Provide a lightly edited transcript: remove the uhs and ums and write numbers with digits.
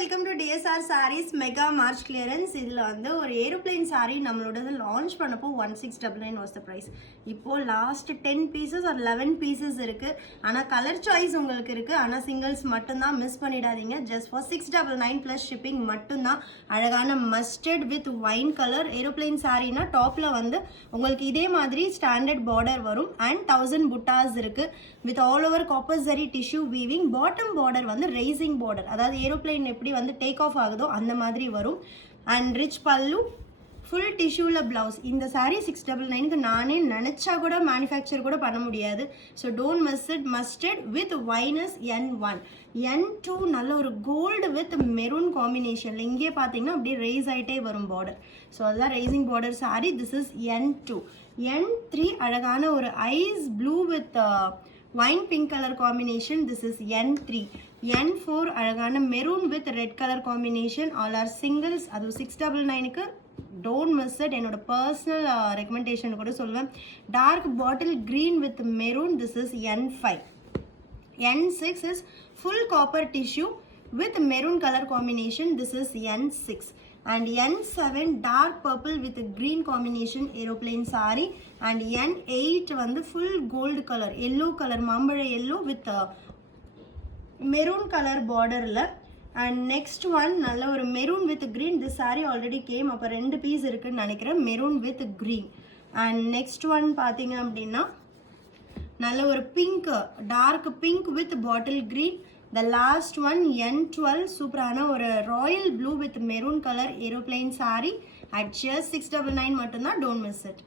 Welcome to TSR Sarees mega March clearance. இதில் வந்து ஒரு ஏரோப்ளைன் சாரீ நம்மளோடது லான்ச் பண்ணப்போ 1699 வாஸ் த ப்ரைஸ். இப்போது லாஸ்ட் 10 பீசஸ் ஒரு 11 பீசஸ் இருக்குது. ஆனால் கலர் சாய்ஸ் உங்களுக்கு இருக்குது. ஆனால் சிங்கிள்ஸ் மட்டும்தான், மிஸ் பண்ணிடாதீங்க. ஜஸ்ட் ஃபார் 699 ப்ளஸ் ஷிப்பிங் மட்டும்தான். அழகான mustard with wine colour aeroplane சாரீனா டாப்பில் வந்து உங்களுக்கு இதே மாதிரி ஸ்டாண்டர்ட் பார்டர் வரும் அண்ட் 1000 புட்டாஸ் இருக்குது with all over copper zari tissue weaving. Bottom border வந்து ரேசிங் பார்டர், அதாவது ஏரோப்ளைன் எப்படி வந்து டேக் ஆஃப் ஆகுதோ அந்த மாதிரி வரும். அண்ட் ரிச் பல்லு, ஃபுல் டிஷ்யூவில் ப்ளவுஸ். இந்த சாரீ 699க்கு நானே நினச்சா கூட மேனுஃபேக்சர் கூட பண்ண முடியாது. So don't miss it. Mustard with wines N1 N2 நல்ல ஒரு கோல்டு வித் மெரூன் காம்பினேஷனில் இங்கே பார்த்தீங்கன்னா அப்படியே ரேஸ் ஆகிட்டே வரும் பார்டர். ஸோ அதுதான் racing border sari. This is N2. N3 அழகான ஒரு ice blue with wine pink color combination. This is N3. N4 அழகான maroon with red colour combination. All are singles. அது 699க்கு டோன்ட் மிஸ் இட். என்னோட personal recommendation கூட சொல்லுவேன். Dark bottle green with maroon. This is N5. N6 is full copper tissue with maroon color combination. This is N6. And N7 dark purple with green combination aeroplane saree. And N8 வந்து full gold color, yellow color, மாம்பழ yellow with maroon color borderல. And next one நல்ல ஒரு maroon with green. This saree already came. அப்போ 2 piece இருக்குன்னு நினைக்கிறேன். maroon with green. And next one பார்த்தீங்க அப்படின்னா நல்ல ஒரு pink, dark pink with bottle green. The last one N12 சூப்பரான ஒரு Royal blue with maroon colour aeroplane sari. At just 699 மட்டும்தான். Don't miss it.